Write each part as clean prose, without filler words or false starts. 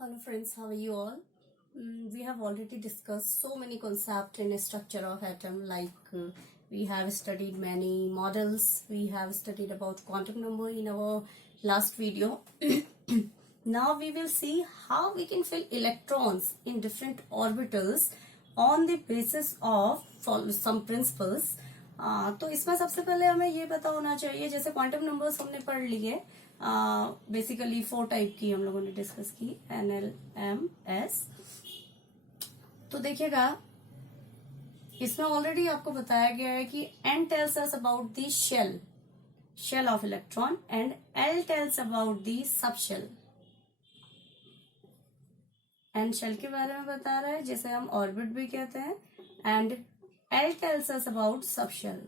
Hello friends, how are you all? We have already discussed so many concepts in the structure of atom, we have studied many models, we have studied about quantum number in our last video. Now we will see how we can fill electrons in different orbitals on the basis of some principles. तो इसमें सबसे पहले हमें ये पता होना चाहिए, जैसे क्वांटम नंबर्स हमने पढ़ लिए, बेसिकली 4 टाइप की हम लोगों ने डिस्कस की, NL, MS। तो देखिएगा इसमें ऑलरेडी आपको बताया गया है कि N tells us about the shell of electron and L tells about the subshell। N shell के बारे में बता रहा है, जिसे हम ऑर्बिट भी कहते हैं, and L tells us about subshell।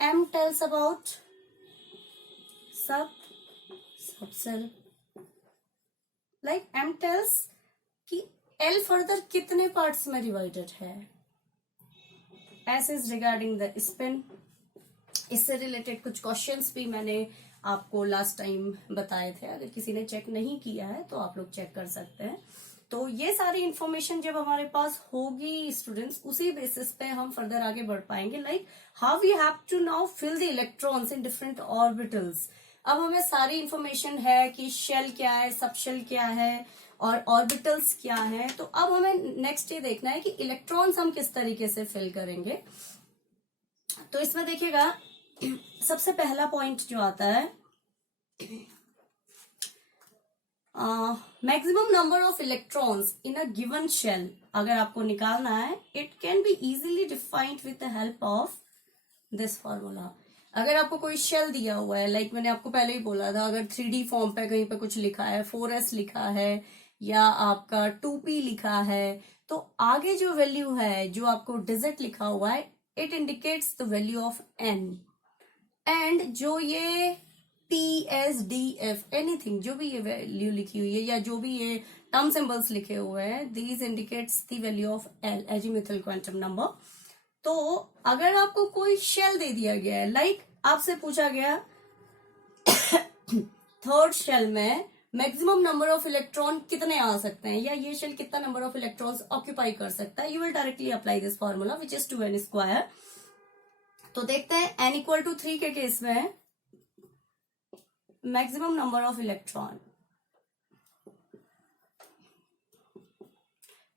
M tells about subshell। M tells कि L फर्दर कितने पार्ट्स में डिवाइडेड है। S is regarding the spin। इससे रिलेटेड कुछ क्वेश्चंस भी मैंने आपको लास्ट टाइम बताए थे, अगर किसी ने चेक नहीं किया है तो आप लोग चेक कर सकते हैं। तो ये सारी इंफॉर्मेशन जब हमारे पास होगी स्टूडेंट्स, उसी बेसिस पे हम फर्दर आगे बढ़ पाएंगे, how we have to now fill the electrons in different orbitals. अब हमें सारी इंफॉर्मेशन है कि शेल क्या है, सबशेल क्या है और ऑर्बिटल्स क्या है। तो अब हमें नेक्स्ट ये देखना है कि इलेक्ट्रॉन्स हम किस तरीके से फिल करेंगे। तो इसमें देखिएगा सबसे पहला पॉइंट जो आता है, maximum number of electrons in a given shell अगर आपको निकालना है, it can be easily defined with the help of this formula. अगर आपको कोई शेल दिया हुआ है, मैंने आपको पहले ही बोला था, अगर 3D फॉर्म पे कहीं पे कुछ लिखा है, 4s लिखा है या आपका 2p लिखा है, तो आगे जो वैल्यू है, जो आपको डिजिट लिखा हुआ है, it indicates the value of n। And जो ये PSDF एनीथिंग, जो भी ये वैल्यू लिखी हुई है या जो भी ये टर्म सिंबल्स लिखे हुए हैं, these indicates the value of L, azimuthal quantum number. तो अगर आपको कोई शेल दे दिया गया है, आपसे पूछा गया थर्ड शेल में मैक्सिमम नंबर ऑफ इलेक्ट्रॉन कितने आ सकते हैं, या ये शेल कितना नंबर ऑफ इलेक्ट्रॉन्स ऑक्यूपाई कर सकता है, you will directly apply this formula which is 2n²। तो देखते हैं n = 3 के केस में मैक्सिमम नंबर ऑफ इलेक्ट्रॉन।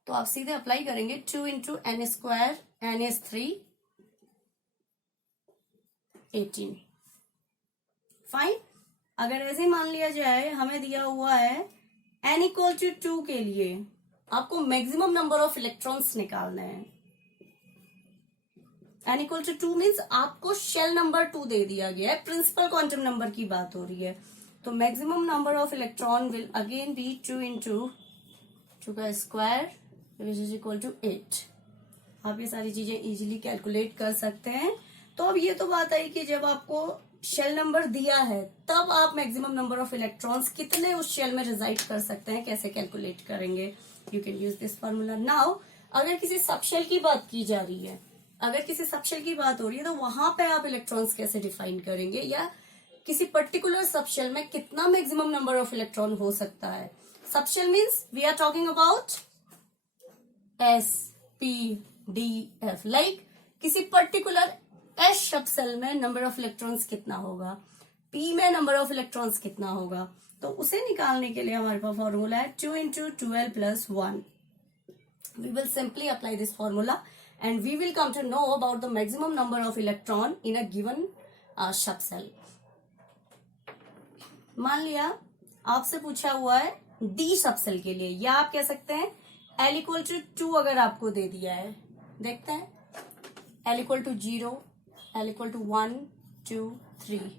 तो आप सीधे अप्लाई करेंगे 2 × n², n is 3, 18। फाइन। अगर ऐसे मान लिया जाए, हमें दिया हुआ है n = 2 के लिए आपको मैक्सिमम नंबर ऑफ इलेक्ट्रॉन्स निकालने हैं। n = 2 मीन्स आपको शेल नंबर 2 दे दिया गया है, प्रिंसिपल क्वांटम नंबर की बात हो रही है। तो maximum number of electron will again be 2 × 2² which is equal to 8। आप ये सारी चीजें इजीली कैलकुलेट कर सकते हैं। तो अब ये तो बात आई कि जब आपको शेल नंबर दिया है, तब आप मैक्सिमम नंबर ऑफ इलेक्ट्रॉन्स कितने उस शेल में रिजाइड कर सकते हैं, कैसे कैलकुलेट करेंगे। You can use this formula. Now अगर किसी सबशेल की बात की जा रही है, अगर किसी सबशेल की बात हो रही है, तो वहां पे आप इलेक्ट्रॉन्स कैसे डिफाइन करेंगे, या किसी पर्टिकुलर सबशेल में कितना मैक्सिमम नंबर ऑफ इलेक्ट्रॉन हो सकता है। Subshell means we are talking about SPDF, किसी पर्टिकुलर S सबशेल में नंबर ऑफ इलेक्ट्रॉन्स कितना होगा, P में नंबर ऑफ इलेक्ट्रॉन्स कितना होगा। तो उसे निकालने के लिए हमारे पास फॉर्मूला है 2 × 12 + 1। We will simply apply this formula and we will come to know about the maximum number of electron in a given subshell। मान लिया आपसे पूछा हुआ है D सबशेल के लिए, या आप कह सकते हैं L = 2 अगर आपको दे दिया है। देखते हैं L = 0, L = 1, 2, 3,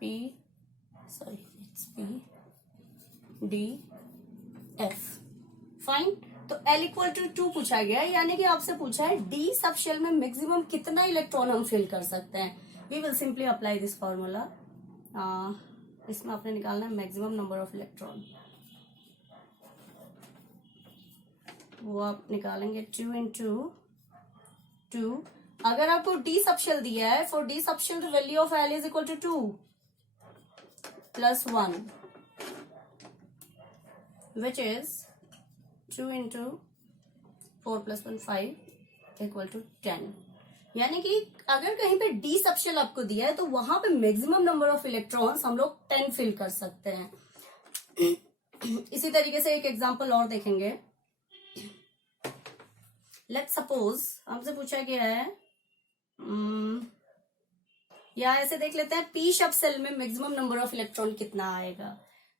P, D, F। Fine. तो L = 2 पूछा गया है, यानी कि आपसे पूछा है D सबशेल में मैक्सिमम कितना इलेक्ट्रॉन हम फिल कर सकते हैं। We will simply apply this formula. इसमें आपने निकालना है मैक्सिमम नंबर ऑफ इलेक्ट्रॉन, वो आप निकालेंगे 2 × 2। अगर आपको D सबशेल दिया है, for D subshell the value of L is equal to 2। plus 1, which is 2 into 4 plus 1 5 equal to 10. यानी कि अगर कहीं पे डी सबशेल आपको दिया है तो वहां पे मैक्सिमम नंबर ऑफ इलेक्ट्रॉन्स हम लोग 10 फिल कर सकते हैं. इसी तरीके से एक एग्जांपल और देखेंगे. लेट्स सपोज हमसे पूछा गया है, या ऐसे देख लेते हैं पी सब सेल में मैक्सिमम नंबर ऑफ इलेक्ट्रॉन कितना आएगा.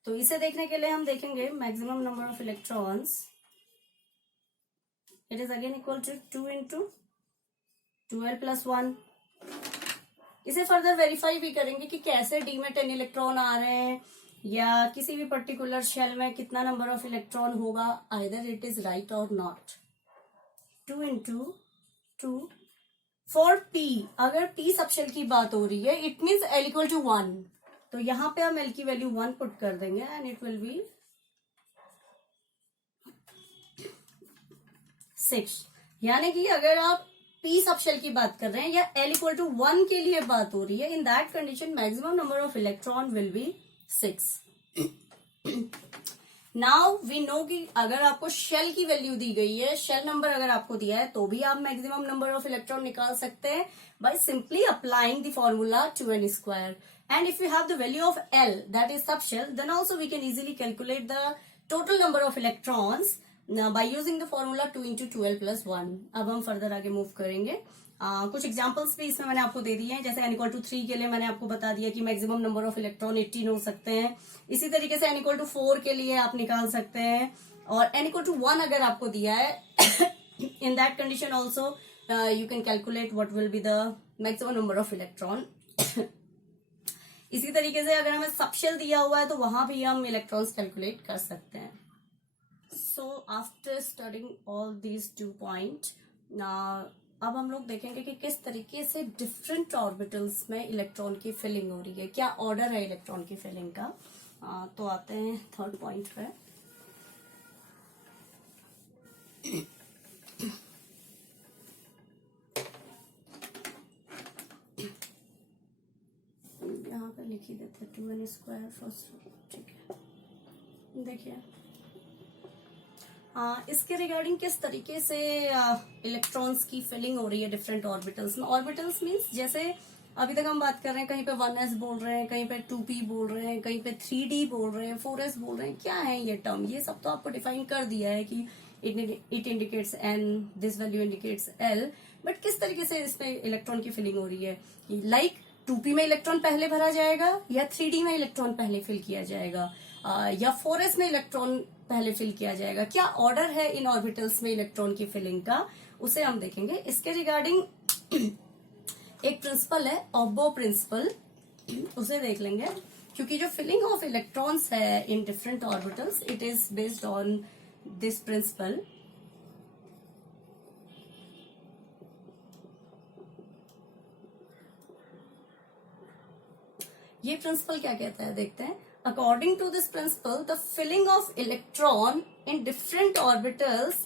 तो इसे देखने के लिए हम देखेंगे maximum number of electrons, it is again equal to 2 into 12 plus 1. इसे फर्दर वेरीफाई भी करेंगे कि कैसे डी में 10 इलेक्ट्रॉन आ रहे हैं, या किसी भी पर्टिकुलर शेल में कितना नंबर ऑफ इलेक्ट्रॉन होगा, आइदर इट इज राइट और नॉट. 2 into 2 for P. अगर पी सबशेल की बात हो रही है it means l equal to 1, तो यहां पे हम एल की वैल्यू 1 पुट कर देंगे एंड इट विल बी 6. यानी कि अगर आप पी सबशेल की बात कर रहे हैं या एल इक्वल टू 1 के लिए बात हो रही है, in that condition maximum number of electron will be 6. Now we know कि अगर आपको शेल की वैल्यू दी गई है, शेल नंबर अगर आपको दिया है, तो भी आप मैक्सिमम नंबर ऑफ इलेक्ट्रॉन निकाल सकते हैं by simply applying the formula 2n square. And if we have the value of L, that is subshell, then also we can easily calculate the total number of electrons by using the formula 2 into 12 plus 1. अब हम further आगे move करेंगे. कुछ examples भी इसमें मैंने आपको दे दिए हैं. जैसे n equal to 3 के लिए मैंने आपको बता दिया कि मैक्सिमम नंबर ऑफ इलेक्ट्रॉन 18 हो सकते हैं. इसी तरीके से n equal to 4 के लिए आप निकाल सकते हैं, और n equal to 1 अगर आपको दिया है in that condition also you can calculate what will be the maximum number of electron. इसी तरीके से अगर हमें सबशेल दिया हुआ है तो वहां भी हम इलेक्ट्रॉन्स कैलकुलेट कर सकते हैं. So after studying all these 2 point, अब हम लोग देखेंगे कि किस तरीके से डिफरेंट ऑर्बिटल्स में इलेक्ट्रॉन की फिलिंग हो रही है, क्या ऑर्डर है इलेक्ट्रॉन की फिलिंग का. तो आते हैं थर्ड पॉइंट पे. यहाँ पे लिख ही देते 2n square फर्स्ट. ठीक है, देखिए इसके रिगार्डिंग किस तरीके से इलेक्ट्रॉन्स की फिलिंग हो रही है डिफरेंट ऑर्बिटल्स में. ऑर्बिटल्स मीन्स जैसे अभी तक हम बात कर रहे हैं, कहीं पे 1s बोल रहे हैं, कहीं पे 2p बोल रहे हैं, कहीं पे 3d बोल रहे हैं, 4s बोल रहे हैं. क्या है ये टर्म, ये सब तो आपको डिफाइन कर दिया है कि it indicates n, this value indicates l. But किस तरीके से इसमें इलेक्ट्रॉन की फिलिंग हो रही है, लाइक 2p में इलेक्ट्रॉन पहले भरा जाएगा, या 3d में इलेक्ट्रॉन पहले फिल किया जाएगा, या 4s में इलेक्ट्रॉन पहले फिल किया जाएगा. क्या ऑर्डर है इन ऑर्बिटल्स में इलेक्ट्रॉन की फिलिंग का, उसे हम देखेंगे. इसके रिगार्डिंग एक प्रिंसिपल है ऑब्बो प्रिंसिपल, उसे देख लेंगे. क्योंकि जो फिलिंग ऑफ इलेक्ट्रॉन्स है इन different orbitals, it is based on this principle. ये प्रिंसिपल क्या कहता है देखते हैं. According to this principle, the filling of electron in different orbitals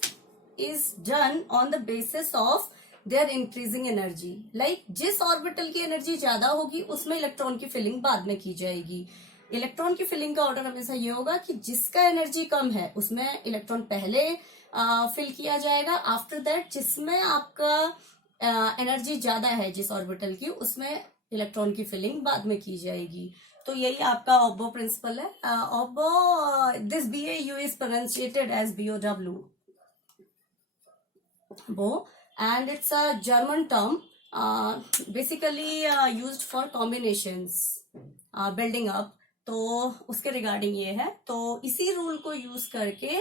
is done on the basis of their increasing energy. Like जिस orbital की energy ज्यादा होगी उसमें इलेक्ट्रॉन की फिलिंग बाद में की जाएगी. इलेक्ट्रॉन की फिलिंग का ऑर्डर हमेशा ये होगा कि जिसका एनर्जी कम है उसमें इलेक्ट्रॉन पहले फिल किया जाएगा. आफ्टर दैट जिसमें आपका एनर्जी ज्यादा है जिस ऑर्बिटल की, उसमें इलेक्ट्रॉन की फिलिंग बाद में की जाएगी. तो यही आपका ऑब्बो प्रिंसिपल है. ऑब्बो, this BAU is pronunciated as BOW, bow, and it's a German term, basically used for combinations, building up. तो उसके रिगार्डिंग ये है. तो इसी रूल को यूज करके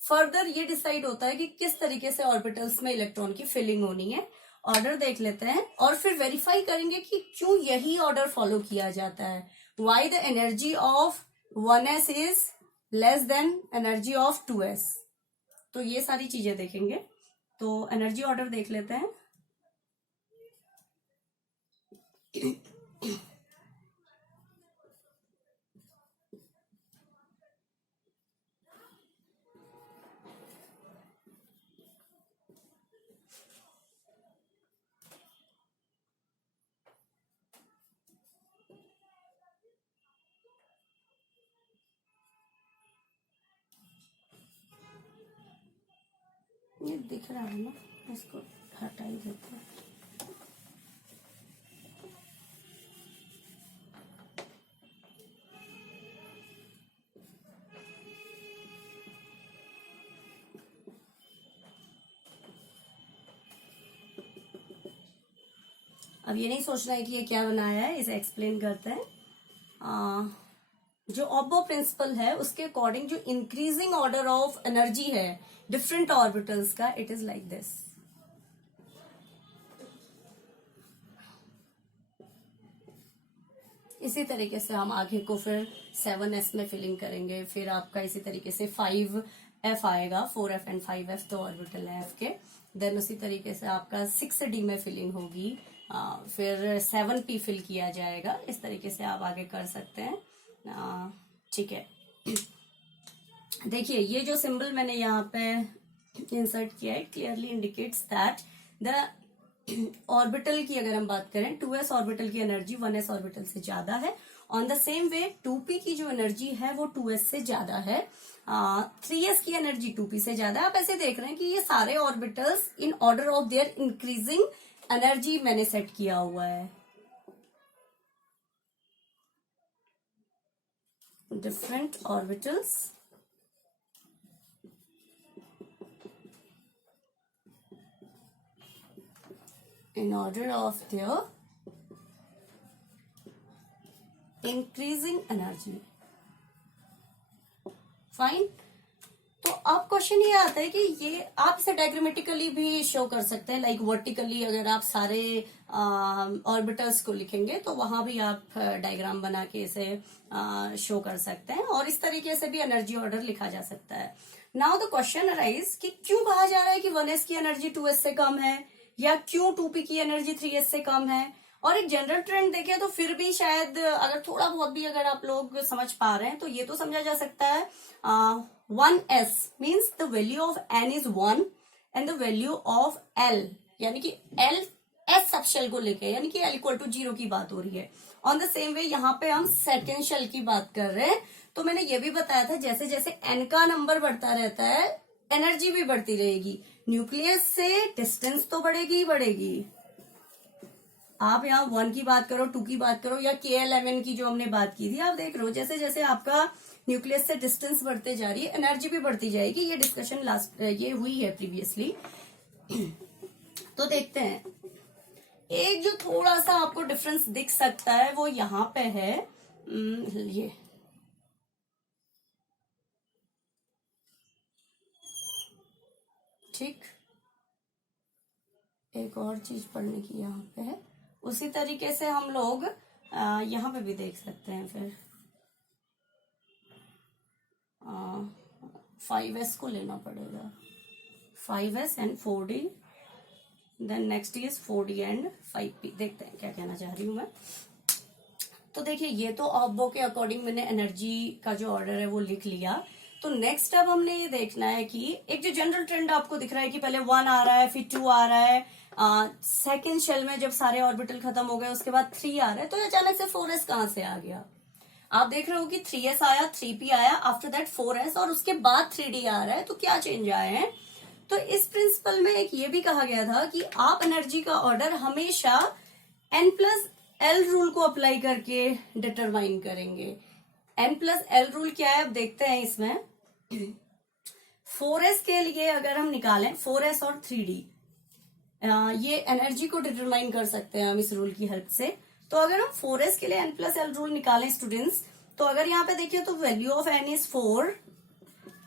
फर्दर ये डिसाइड होता है कि किस तरीके से ऑर्बिटल्स में इलेक्ट्रॉन की फिलिंग होनी है. ऑर्डर देख लेते हैं और फिर वेरीफाई करेंगे कि क्यों यही ऑर्डर फॉलो किया जाता है. Why the energy of 1s is less than energy of 2s. तो ये सारी चीजें देखेंगे. तो एनर्जी ऑर्डर देख लेते हैं. दिख रहा है ना, इसको हटा ही देते हैं। अब ये नहीं सोचना है कि ये क्या बनाया है, इसे एक्सप्लेन करते हैं। जो ऑब्बो प्रिंसिपल है उसके अकॉर्डिंग जो इंक्रीजिंग ऑर्डर ऑफ एनर्जी है डिफरेंट ऑर्बिटल्स का, इट इज लाइक दिस। इसी तरीके से हम आगे को फिर 7s में फिलिंग करेंगे, फिर आपका इसी तरीके से 5f आएगा, 4f एंड 5f तो ऑर्बिटल है f के। देन उसी तरीके से आपका 6d में फिलिंग होगी, फिर 7p फिल किया जाएगा। इस तरीके से आप आगे कर सकते हैं, ठीक है। देखिए ये जो सिंबल मैंने यहाँ पे इंसर्ट किया है, clearly indicates that the orbital की अगर हम बात करें, 2s ऑर्बिटल की एनर्जी 1s ऑर्बिटल से ज्यादा है। On the same way 2p की जो एनर्जी है वो 2s से ज्यादा है। 3s की एनर्जी 2p से ज्यादा है। आप ऐसे देख रहे हैं कि ये सारे orbitals in order of their increasing energy मैंने सेट किया हुआ है। Different orbitals in order of their increasing energy. Fine. तो अब क्वेश्चन ये आता है कि ये आप इसे डायग्रामेटिकली भी शो कर सकते हैं, लाइक वर्टिकली अगर आप सारे ऑर्बिटल्स को लिखेंगे तो वहां भी आप डायग्राम बना के इसे शो कर सकते हैं, और इस तरीके से भी एनर्जी ऑर्डर लिखा जा सकता है। नाउ द क्वेश्चन अराइज कि क्यों कहा जा रहा है कि 1s की एनर्जी 2s से कम है, या क्यों 2p की एनर्जी 3s से कम है। और एक जनरल ट्रेंड देखें तो फिर भी शायद अगर थोड़ा बहुत भी अगर आप लोग समझ पा रहे हैं तो ये तो समझा जा सकता है 1s means the value of n is 1 and the value of l, यानी कि l s सब शेल को लेके, यानी कि l इक्वल टू 0 की बात हो रही है। ऑन द सेम वे यहाँ पे हम सेकेंड शेल की बात कर रहे हैं। तो मैंने ये भी बताया था जैसे जैसे n का नंबर बढ़ता रहता है एनर्जी भी बढ़ती रहेगी। न्यूक्लियस से डिस्टेंस तो बढ़ेगी ही बढ़ेगी। आप यहाँ 1 की बात करो, 2 की बात करो, या K11 की जो हमने बात की थी, आप देख रहे हो जैसे जैसे आपका न्यूक्लियस से डिस्टेंस बढ़ते जा रही है एनर्जी भी बढ़ती जाएगी। ये डिस्कशन लास्ट ये हुई है प्रीवियसली। तो देखते हैं, एक जो थोड़ा सा आपको डिफरेंस दिख सकता है वो यहाँ पे है, ये ठीक। एक और चीज पढ़ने की यहाँ पे है, उसी तरीके से हम लोग यहाँ पे भी देख सकते हैं। फिर 5s को लेना पड़ेगा, 5s and 4d, then next is 4d and 5p। देखते हैं क्या कहना चाह रही हूं मैं। तो देखिए ये तो ऑब्बो के अकॉर्डिंग मैंने एनर्जी का जो ऑर्डर है वो लिख लिया। तो नेक्स्ट अब हमने ये देखना है कि एक जो जनरल ट्रेंड आपको दिख रहा है कि पहले 1 आ रहा है, फिर 2 आ रहा है, सेकेंड शेल में जब सारे ऑर्बिटल खत्म हो गए उसके बाद 3 आ रहा है, तो अचानक से 4s कहां से आ गया। आप देख रहे हो कि 3s आया, 3p आया, आफ्टर दैट 4s, और उसके बाद 3d आ रहा है। तो क्या चेंज आए हैं। तो इस प्रिंसिपल में एक ये भी कहा गया था कि आप एनर्जी का ऑर्डर हमेशा n+l रूल को अप्लाई करके डिटरमाइन करेंगे। n+l रूल क्या है अब देखते हैं इसमें। 4s के लिए अगर हम निकालें 4s और 3d, ये एनर्जी को डिटरमाइन कर सकते हैं हम इस रूल की हेल्प से। तो अगर हम 4s के लिए n+l रूल निकालें स्टूडेंट्स, तो अगर यहाँ पे देखिए तो value of n is 4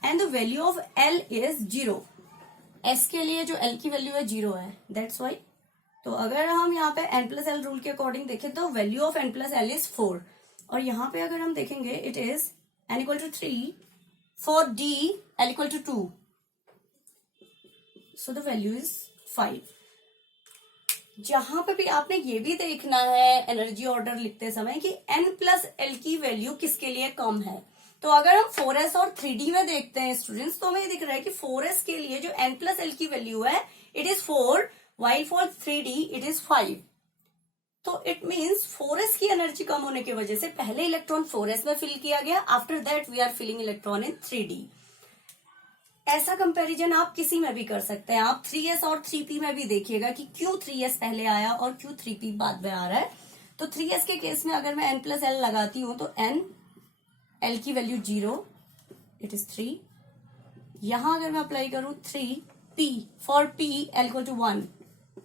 and the value of l is 0। s के लिए जो l की वैल्यू है 0 है, दैट्स वाई। तो अगर हम यहाँ पे n+l रूल के अकॉर्डिंग देखें तो वैल्यू ऑफ n+l इज 4, और यहाँ पे अगर हम देखेंगे it is n equal to 3, for d l equal to 2, so the value is 5। जहां पे भी आपने ये भी देखना है एनर्जी ऑर्डर लिखते समय कि n+l की वैल्यू किसके लिए कम है। तो अगर हम 4s और 3d में देखते हैं स्टूडेंट्स, तो हमें ये दिख रहा है कि 4s के लिए जो n+l की वैल्यू है it is 4, while for 3d it is 5। तो इट मीन्स 4s की एनर्जी कम होने की वजह से पहले इलेक्ट्रॉन 4s में फिल किया गया, after that we are filling electron in 3d। ऐसा कंपैरिजन आप किसी में भी कर सकते हैं। आप 3s और 3p में भी देखिएगा कि क्यों 3s पहले आया और क्यों 3p बाद में आ रहा है। तो 3s के केस में अगर मैं n प्लस एल लगाती हूं तो n, l की वैल्यू 0, इट इज 3। यहां अगर मैं अप्लाई करूं 3p for p l equal to 1,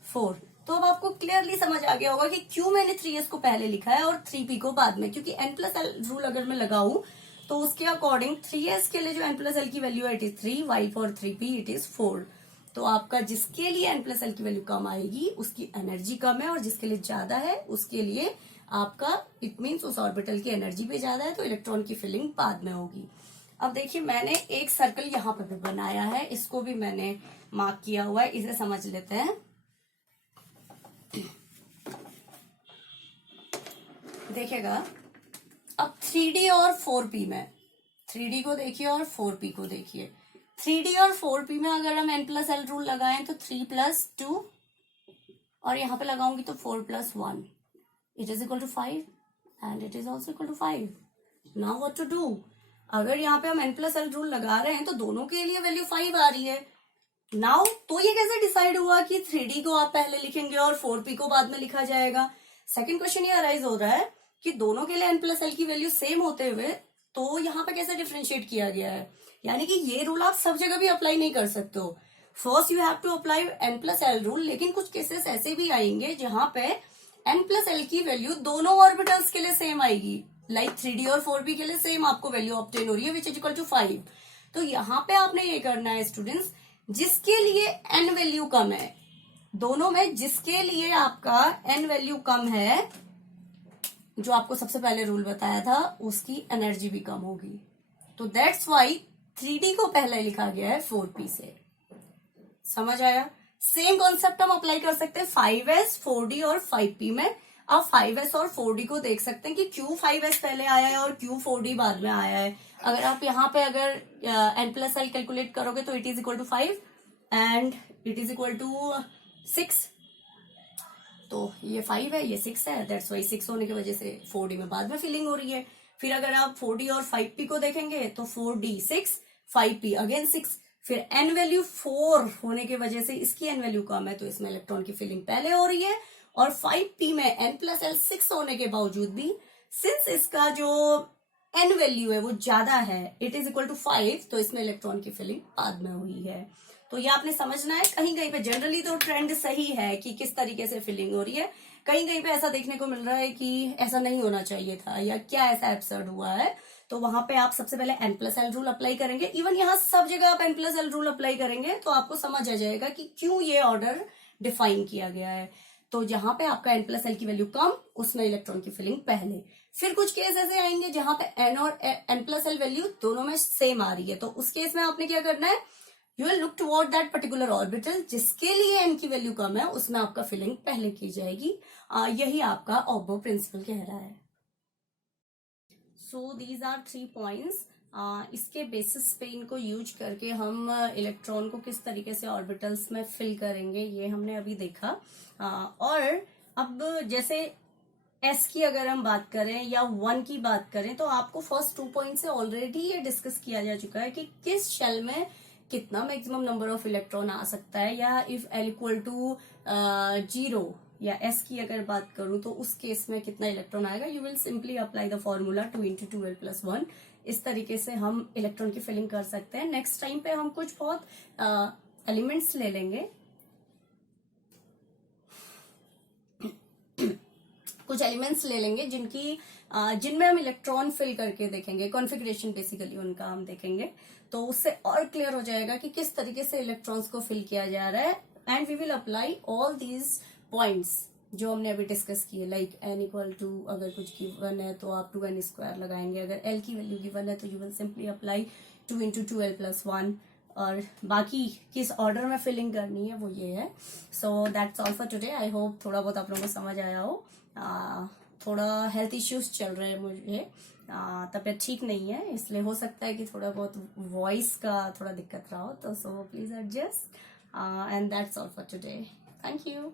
4, तो अब आपको क्लियरली समझ आ गया होगा कि क्यों मैंने 3s को पहले लिखा है और 3p को बाद में। क्योंकि n प्लस एल रूल अगर मैं लगाऊं तो उसके अकॉर्डिंग 3s के लिए जो n प्लस एल की वैल्यू है it is 3, y for 3p it is 4। तो आपका जिसके लिए n प्लस एल की वैल्यू कम आएगी उसकी एनर्जी कम है, और जिसके लिए ज्यादा है उसके लिए आपका इट मीन्स उस ऑर्बिटल की एनर्जी भी ज्यादा है, तो इलेक्ट्रॉन की फिलिंग बाद में होगी। अब देखिए मैंने एक सर्कल यहाँ पर भी बनाया है, इसको भी मैंने मार्क किया हुआ है, इसे समझ लेते हैं। देखिएगा अब 3D और 4P में, 3D को देखिए और 4P को देखिए। 3D और 4P में अगर हम n प्लस एल रूल लगाएं तो 3 प्लस 2, और यहां पे लगाऊंगी तो 4 plus 1, it is equal to 5 and it is also equal to 5। Now what to do? अगर यहाँ पे हम n प्लस एल रूल लगा रहे हैं तो दोनों के लिए वैल्यू 5 आ रही है। नाउ तो ये कैसे डिसाइड हुआ कि 3D को आप पहले लिखेंगे और 4P को बाद में लिखा जाएगा? सेकंड क्वेश्चन ये अराइज हो रहा है कि दोनों के लिए n प्लस एल की वैल्यू सेम होते हुए तो यहाँ पे कैसे डिफरेंशिएट किया गया है? यानी कि ये रूल आप सब जगह भी अप्लाई नहीं कर सकते हो। First you have to apply n plus L rule, लेकिन कुछ केसेस ऐसे भी आएंगे जहां पे n प्लस एल की वैल्यू दोनों ऑर्बिटल्स के लिए सेम आएगी, लाइक 3D और 4p के लिए सेम आपको वैल्यू ऑब्टेन हो रही है विच इज इक्वल टू 5। तो यहाँ पे आपने ये करना है स्टूडेंट्स, जिसके लिए n वैल्यू कम है, दोनों में जिसके लिए आपका n वैल्यू कम है, जो आपको सबसे पहले रूल बताया था, उसकी एनर्जी भी कम होगी। तो दैट्स वाई 3D को पहले लिखा गया है 4p से। समझ आया? सेम कॉन्सेप्ट हम अप्लाई कर सकते हैं 5s, 4D और 5p में। आप 5s और 4D को देख सकते हैं कि क्यों 5s पहले आया है और क्यों 4D बाद में आया है। अगर आप यहाँ पे अगर n प्लस एल कैलकुलेट करोगे तो it is equal to 5 and it is equal to 6। तो ये 5 है, ये 6 है, दैट्स वाई 6 होने की वजह से 4D में बाद में फिलिंग हो रही है। फिर अगर आप 4D और 5p को देखेंगे तो 4D 6, 5p अगेन 6, फिर n वैल्यू 4 होने की वजह से इसकी n वैल्यू कम है तो इसमें इलेक्ट्रॉन की फिलिंग पहले हो रही है। और 5p में n प्लस एल 6 होने के बावजूद भी सिंस इसका जो n वैल्यू है वो ज्यादा है, इट इज इक्वल टू 5, तो इसमें इलेक्ट्रॉन की फिलिंग बाद में हुई है। तो ये आपने समझना है। कहीं कहीं पे जनरली तो ट्रेंड सही है कि किस तरीके से फिलिंग हो रही है, कहीं कहीं पे ऐसा देखने को मिल रहा है कि ऐसा नहीं होना चाहिए था या क्या ऐसा एब्सर्ड हुआ है। तो वहां पे आप सबसे पहले n plus L rule apply करेंगे। इवन यहाँ सब जगह आप n plus L rule apply करेंगे तो आपको समझ आ जाएगा कि क्यों ये ऑर्डर डिफाइन किया गया है। तो जहां पे आपका n प्लस एल की वैल्यू कम, उसमें इलेक्ट्रॉन की फिलिंग पहले। फिर कुछ केस ऐसे आएंगे जहां पे n और n प्लस एल वैल्यू दोनों में सेम आ रही है, तो उस केस में आपने क्या करना है, you will look toward that particular orbital जिसके लिए n की वैल्यू कम है, उसमें आपका फिलिंग पहले की जाएगी। यही आपका ऑब्बो प्रिंसिपल कह रहा है। So these are 3 points. इसके बेसिस पे इनको यूज करके हम इलेक्ट्रॉन को किस तरीके से ऑर्बिटल्स में फिल करेंगे ये हमने अभी देखा। और अब जैसे s की अगर हम बात करें या 1 की बात करें तो आपको फर्स्ट 2 पॉइंट से ऑलरेडी ये डिस्कस किया जा चुका है कि किस शेल में कितना मैक्सिमम नंबर ऑफ इलेक्ट्रॉन आ सकता है, या इफ l इक्वल टू 0 या s की अगर बात करूं तो उस केस में कितना इलेक्ट्रॉन आएगा। You will simply apply the formula 2 × 2l + 1। इस तरीके से हम इलेक्ट्रॉन की फिलिंग कर सकते हैं। नेक्स्ट टाइम पे हम कुछ बहुत एलिमेंट्स ले लेंगे, कुछ एलिमेंट्स ले लेंगे जिनमें हम इलेक्ट्रॉन फिल करके देखेंगे, कॉन्फ़िगरेशन बेसिकली उनका हम देखेंगे, तो उससे और क्लियर हो जाएगा कि किस तरीके से इलेक्ट्रॉन्स को फिल किया जा रहा है। And we will apply all these points जो हमने अभी डिस्कस किए, लाइक n इक्वल टू अगर कुछ गिवन है तो आप 2n² लगाएंगे, अगर l की वैल्यू गिवन है तो you will simply apply 2 × 2l + 1, और बाकी किस ऑर्डर में फिलिंग करनी है वो ये है। So that's all for today. I hope थोड़ा बहुत आप लोगों को समझ आया हो। थोड़ा हेल्थ इश्यूज चल रहे हैं मुझे, तबीयत ठीक नहीं है, इसलिए हो सकता है कि थोड़ा बहुत वॉइस का थोड़ा दिक्कत रहा हो, तो so please adjust and that's all for today. Thank you.